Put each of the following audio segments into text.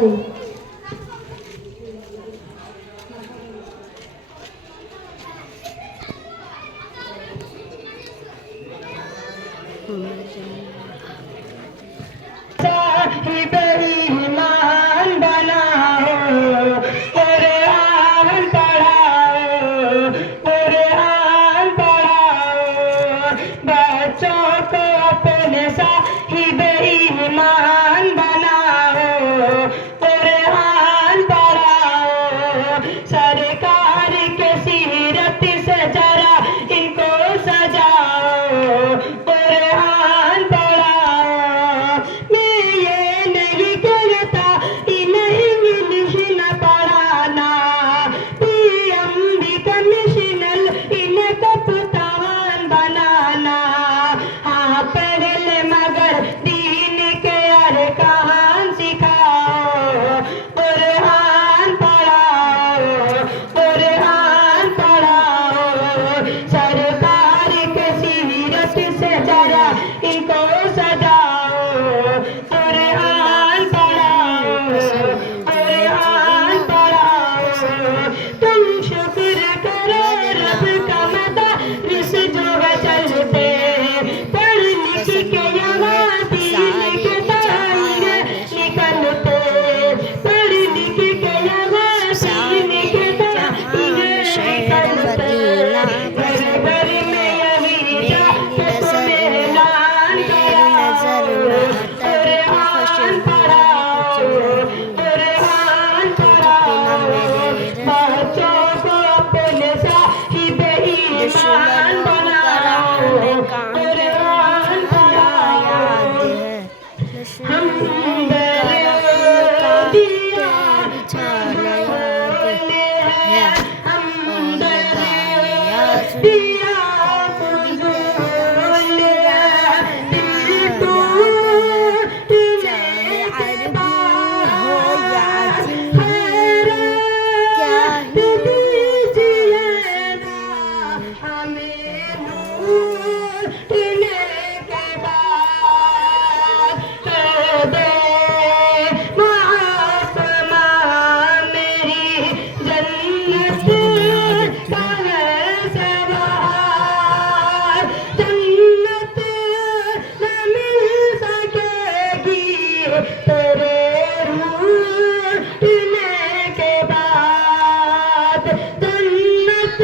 دیں. صاحب ایمان بناؤ، قرآن پڑھاؤ، قرآن پڑھاؤ، بچوں کو اپنے صاحب ایمان بناؤ، قرآن پڑھاؤ. سرکار کے سیرت سے ذرا ان کو سجاؤ، قرآن پڑھاؤ. میں یہ نہیں کہتا انہیں انگلش نہ پڑھانا، پی ایم بھی کمشنل انہیں کپتان بنانا. ہاں پڑھ لے مگر دین کے ارکان سکھاؤ، قرآن پڑھاؤ، قرآن پڑھاؤ. سرکار کے سیرت سے ذرا ان کو سجاؤ، قرآن پڑھاؤ، قرآن پڑھاؤ. تم شکر کرو رب کا مدارس جو ہے چلتے، پڑھ لکھ کے یہاں دین کے تاجر نکلتے، پڑھ لکھ کے یہاں دین کے تاجر نکلتے. گھر گھر میں یہی جا کے تمہیں اعلان کراؤ، قرآن پڑھاؤ، قرآن پڑھاؤ. بچوں کو اپنے صاحب ایمان بناؤ، قرآن پڑھاؤ. ہم دردیاں بھولے ہیں، ہم دردیاں بھول ہیں. دل ٹوٹنے کے بعد خیرات دیجیے نا ہمیں، ٹوٹنے کے بعد کر دے معاف ماں میری، جنت کا ہے سوال. جنت نہ مل سکے گی تیرے روٹنے کے بعد، جنت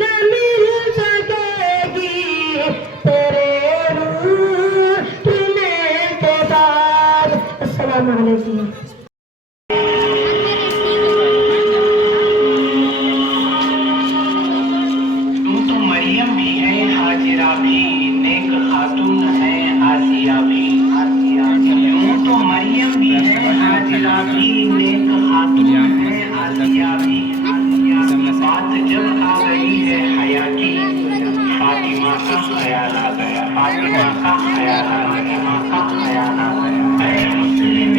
نہ مل سکے گی تیرے روٹنے کے بعد. السلام علیکم. تم تو مریم بھی ہے، ہاجرہ بھی، نیک خاتون ہے آسیہ بھی. یوں تو مریم بھی ہے، ہاجرہ بھی، نیک خاتون ہے آسیہ بھی. بات جب آ گئی ہے حیا کی، فاطمہ کا خیال آ گیا، فاطمہ کا خیال آ گیا، فاطمہ کا خیال آ گیا. اے مسلم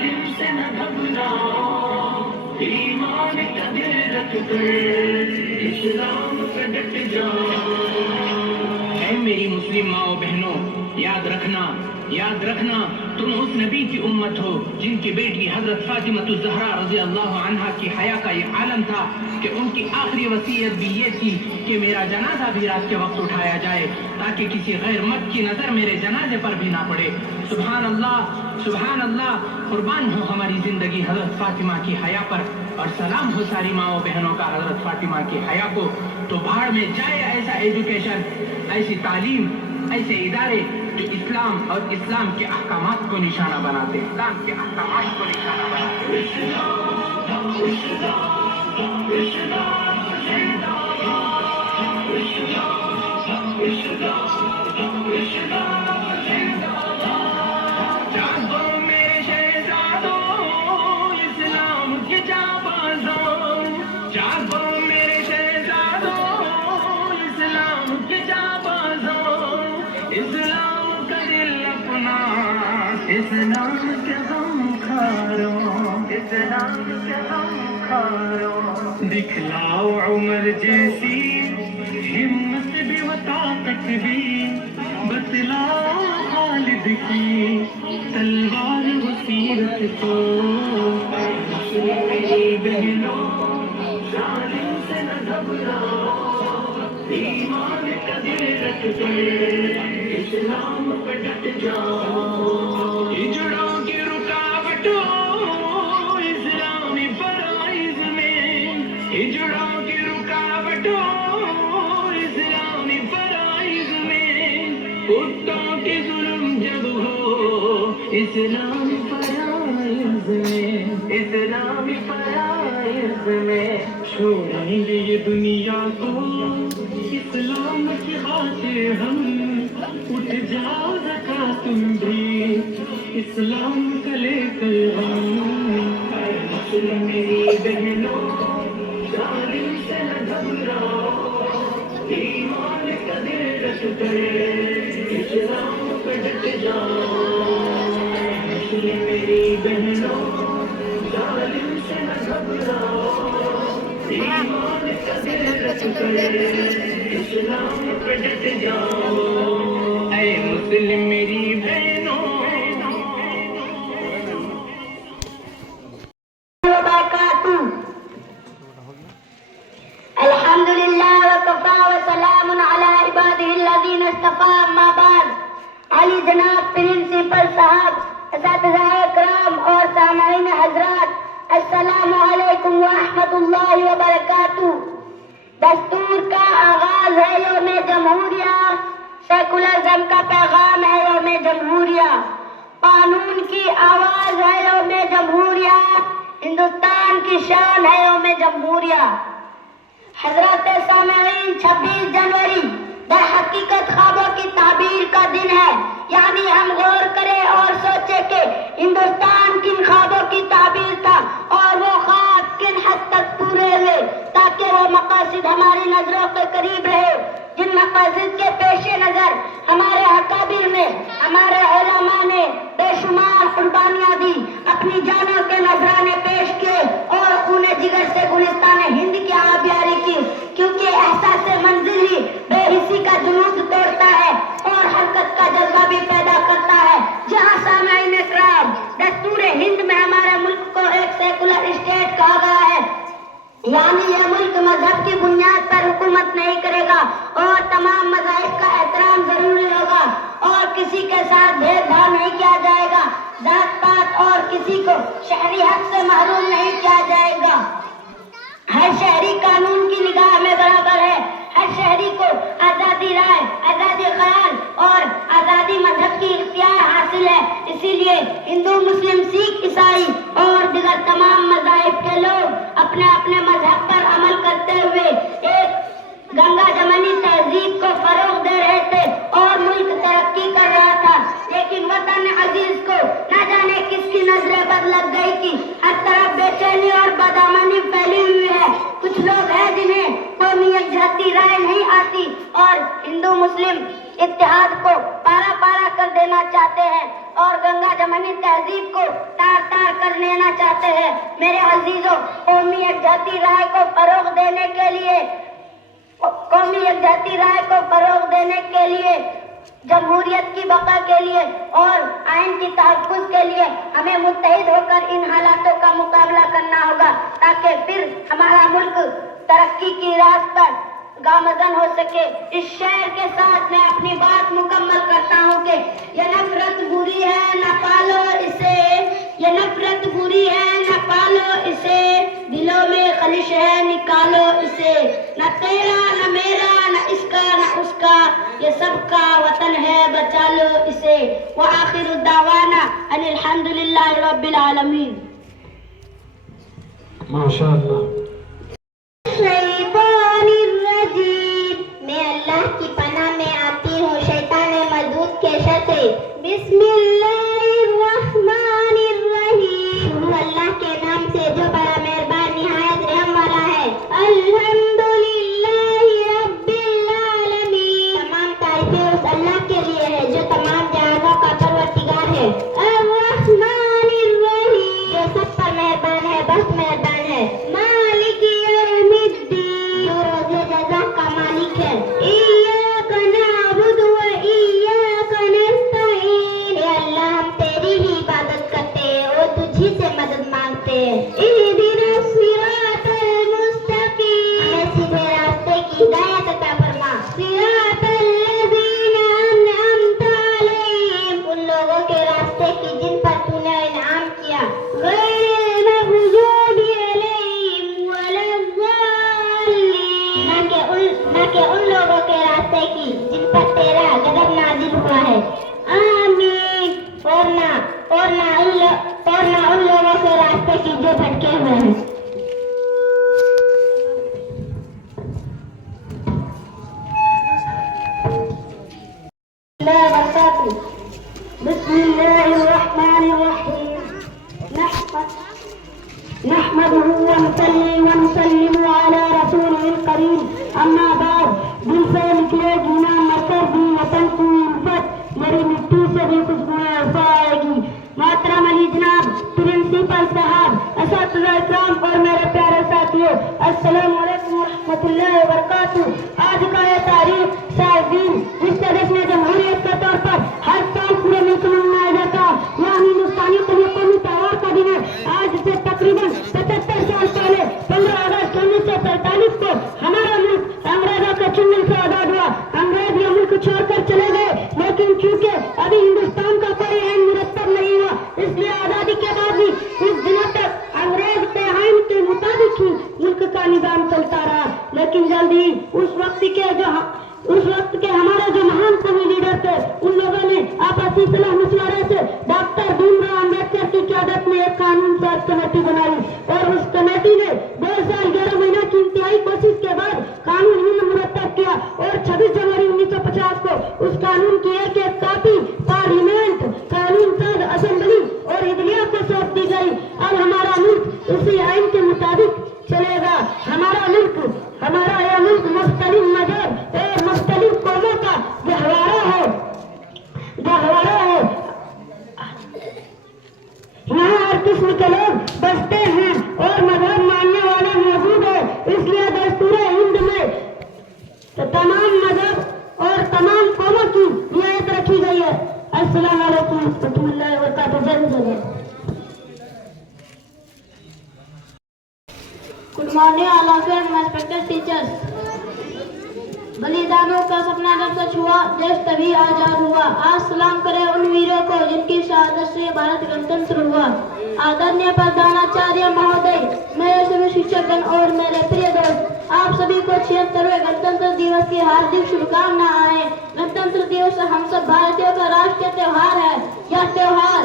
ظالم سے نہ گھبراؤ، ایمان کا دل رکھ کر اسلام پہ ڈٹ جاؤ۔ اے میری مسلم ماؤں بہنوں، یاد رکھنا تم اس نبی کی امت ہو جن کی بیٹی حضرت فاطمہ الزہرا رضی اللہ عنہا کی حیا کا یہ عالم تھا کہ ان کی آخری وصیت بھی یہ تھی کہ میرا جنازہ بھی رات کے وقت اٹھایا جائے تاکہ کسی غیر مرد کی نظر میرے جنازے پر بھی نہ پڑے۔ سبحان اللہ، قربان ہو ہماری زندگی حضرت فاطمہ کی حیا پر، اور سلام ہو ساری ماؤں بہنوں کا حضرت فاطمہ کی حیا کو۔ تو بھاڑ میں جائے ایسا ایجوکیشن، ایسی تعلیم، ایسے ادارے جو اسلام اور اسلام کے احکامات کو نشانہ بناتے ہیں، اسلام کے احکامات کو نشانہ بناتے جاگو میرے شہزادوں، اسلام کے جانبازوں، جاگو میرے شہزادوں، اسلام کے جانبازوں، اسلام کا دل اپنا، اسلام کے غم کھاروں، اسلام کے غم کھاروں، دکھلاؤ عمر جیسی ہمت بھی و طاقت بھی، بتلاؤ خالد کی تلوار و سیرت کو۔ میری بہنوں، ظالم سے نہ گھبراؤ، ایمان کا دل رکھ کر اسلام پہ ڈٹ جاؤ۔ ہجڑوں کی رکاوٹوں اسلامی فرائض میں، ہجڑوں کی رکاوٹوں اسلامی فرائض میں، کتوں کی ظلم جب ہو اسلامی فرائض میں، اسلامی فرائض میں، چھوڑیں گے یہ دنیا کو اسلام کی خاطر ہم، اٹھ جاؤ ذرا تم بھی اسلام کا لے کر ہم۔ میری بہنوں، ظالم سے نہ گھبراؤ، ایمان کا دل رکھ کر اسلام پہ ڈٹ جاؤ۔ میری بہنوں، ظالم سے نہ گھبراؤ، ایمان کا دل رکھ کر اسلام پہ ڈٹ جاؤ۔ اے مسلم میری بہنوں، وبرکاتہ۔ الحمد للہ وکفا وسلام علی عبادہ الذین اصطفیٰ، اما بعد۔ علی جناب پرنسپل صاحب، اساتذہ کرام اور سامعین حضرات، السلام علیکم ورحمۃ اللہ وبرکاتہ۔ دستور کا آغاز ہے یوم جمہوریہ، سیکولرزم کا پیغام ہے یوم جمہوریہ، قانون کی آواز ہے یوم جمہوریہ، ہندوستان کی شان ہے یوم جمہوریہ۔ حضرات سامعین، 26 جنوری در حقیقت خوابوں کی تعبیر کا دن ہے، یعنی ہم غور کریں اور سوچیں کہ ہندوستان کن خوابوں کی تعبیر تھا اور وہ خواب کن حد تک پورے ہوئے، تاکہ وہ مقاصد ہماری نظروں کے قریب رہے، جن مقاصد کے پیش نظر ہمارے اکابر نے، ہمارے علماء نے بے شمار قربانیاں دی، اپنی جانوں کے نذرانے پیش کیے اور خون جگر سے گلستان ہند کی آبیاری کی، کیونکہ احساس منزل ہی بے حسی کا جنود توڑتا ہے اور حرکت کا جذبہ بھی پیدا کرتا ہے۔ جہاں سامعین اکرام، دستور ہند میں ہمارے ملک کو ایک سیکولر اسٹیٹ کہا گیا ہے، یعنی یہ ملک مذہب کی بنیاد پر حکومت نہیں کرے گا اور تمام مذاہب کا احترام ضروری ہوگا اور کسی کے ساتھ بھید بھاؤ نہیں کیا جائے گا، ذات پات اور کسی کو شہری حق سے محروم نہیں کیا جائے گا۔ ہر شہری قانون کی نگاہ میں برابر ہے، ہر شہری کو آزادی رائے، آزادی خیال اور آزادی مذہب کی اختیار حاصل ہے۔ اسی لیے ہندو، مسلم، سکھ، عیسائی اور دیگر تمام مذاہب کے لوگ اپنے اپنے مذہب پر عمل کرتے ہوئے ایک گنگا جمنی تہذیب کو فروغ دے رہے تھے اور ملک ترقی کر رہا تھا، لیکن وطن عزیز کو نہ جانے کس کی نظریں بد لگ گئی تھی، ہر طرف بے چینی اور بدامنی پھیلی ہوئی ہے۔ کچھ لوگ ہیں جنہیں قومی یکجہتی رائے نہیں آتی اور ہندو مسلم اتحاد کو پارا پارا کر دینا چاہتے ہیں اور گنگا جمنی تہذیب کو تار تار چاہتے ہیں۔ میرے عزیزوں، قومی یکجہتی رائے کو فروغ دینے کے لیے جمہوریت کی بقا کے لیے اور آئین کی تحفظ کے لیے ہمیں متحد ہو کر ان حالاتوں کا مقابلہ کرنا ہوگا تاکہ پھر ہمارا ملک ترقی کی راہ پر گامزن ہو سکے۔ اس شعر کے ساتھ میں اپنی بات مکمل کرتا ہوں کہ یہ نفرت بری ہے نہ پالو اسے، یہ نفرت بری ہے نہ پالو اسے، دلوں میں خلش ہے نکالو اسے، نہ تیرا نہ میرا نہ اس کا نہ اس کا، یہ سب کا وطن ہے بچا لو اسے۔ وآخر الدعوانا ان الحمدللہ رب العالمین۔ ماشاء اللہ۔ شیطان الرجیم، میں اللہ کی پناہ میں آتی ہوں شیطان مردود کے شر سے۔ بسم اللہ الرحمن الرحیم، شروع اللہ کے نام سے جو بڑا مہربان نہایت رحم والا ہے۔ الحمدللہ رب العالمین، تمام تعریفیں اس اللہ کے لیے ہے جو تمام جہانوں کا پروردگار ہے۔ الرحمن الرحیم، جو سب پر مہربان ہے بہت مہربان ہے۔ مالک یوم الدین، جو روز جزا کا مالک ہے۔ ایاک نعبد و ایاک نستعین، اے اللہ ہم تیری ہی عبادت کرتے ہیں اور تجھی سے مدد مانگتے ہیں۔ اہدنا الصراط المستقیم، ہمیں سیدھے راستے کی ہدایت عطا فرما۔ صراط الذین انعمت علیہم، ان لوگوں کے راستے کی جن پر تو نے انعام کیا۔ غیر المغضوب علیہم ولا الضالین، نہ کہ ان لوگوں کے راستے کی جن پر تیرا غضب نازل ہوا ہے۔ آمین، اور نہ ان لوگوں کے راستے کی جو بھٹکے ہوئے ہیں۔ بسم اللہ الرحمن الرحیم، نحمده ونصلي ونسلم على رسوله الكريم، اما بعد، دل سے نکلے گینا مرکز بھی وطن کی الفت، میری مٹی سے بھی خوشبو وفا آئے گی۔ محترم علی جناب پرنسپل صاحب، اساتذہ اکرام اور میرے پیارے ساتھیوں، السلام علیکم ورحمۃ اللہ وبرکاتہ۔ آج کا یہ تاریخ صاحبین جس سے دیکھنے جمہوریت کے طور پر ہر سال پورے ملک میں منایا جاتا ہے، یعنی ہندوستانی قومی تہوار کا دن ہے۔ آج سے تقریباً 75 سال پہلے 15 اگست 1947 کو ہمارا ملک انگریزوں کے چنگل سے آزاد ہوا۔ انگریز یہ ملک چھوڑ کر چلے گئے، لیکن چونکہ ابھی ہندوستان کا کوئی آئین مرتب نہیں ہوا، اس لیے آزادی کے بعد بھی کچھ دنوں تک انگریز کے آئین کے مطابق ہی ملک کا نظام چلتا رہا۔ لیکن جلد ہی اس وقت کے ہمارے جو مہان قومی لیڈر تھے، ان لوگوں نے آپسی صلاح مشورے سے ڈاکٹر بھیم راؤ امبیڈکر کی قیادت میں ایک قانون ساز کمیٹی بنائی اور اس کمیٹی نے 2 سال 11 مہینہ کی انتہائی کوشش کے بعد قانون مرتب کیا اور 26 جنوری 1950 کو اس قانون کی ایک کاپی پارلیمنٹ، قانون ساز اسمبلی اور عدلیہ کو سونپ دی گئی۔ اب ہمارا ملک اسی آئین کے مطابق چلے گا۔ ہمارا یہ ملک مختلف مذہب اور مختلف قوموں کا گہوارہ ہے۔ یہاں ہر قسم کے لوگ بستے ہیں اور مذہب ماننے والے موجود ہیں، اس لیے دستور ہند میں تمام مذہب اور تمام قوموں کی رعایت رکھی گئی ہے۔ السلام علیکم ورحمۃ اللہ وبرکاتہ۔ جے جے۔ Good morning, all of you, my respected teachers. بلیدانوں کا سپنا جب سچ ہوا، دیش تبھی آزاد ہوا۔ آج سلام کرے ان ویروں کو جن کی شہادت سے بھارت گنتنتر ہوا۔ آدرنیہ پردھاناچاریہ مہودے، میرے سبھی شکشک گن اور میرے پریہ دوست، آپ سبھی کو 76ویں گنتنتر دیوس کی ہاردک شبھکامنائیں۔ گنتنتر دیوس ہم سب بھارتیوں کا راشٹریہ تہوار ہے۔ یہ تہوار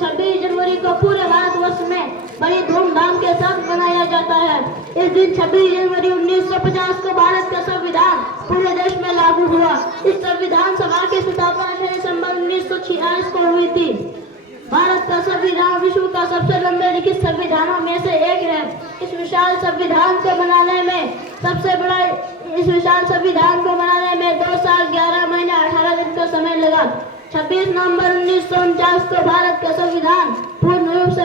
26 جنوری کو پورے بھارت ورش میں بڑی دھوم دھام کے ساتھ منایا جاتا ہے۔ اس دن 26 جنوری 1950 کو بھارت کا سنویدھان پورے دیش میں لاگو ہوا۔ اس سنویدھان سبھا کی استھاپنا 6 دسمبر 1946 کو ہوئی تھی۔ بھارت کا سنویدھان وشو کا سب سے لمبے لکھت سنویدھانوں میں سے ایک ہے۔ اس وشال سنویدھان کو بنانے میں 2 سال 11 مہینے 18 دن کا سمے لگا۔ 26 نومبر 1949 کو بھارت کا سنویدھان پورن روپ سے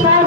7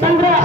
15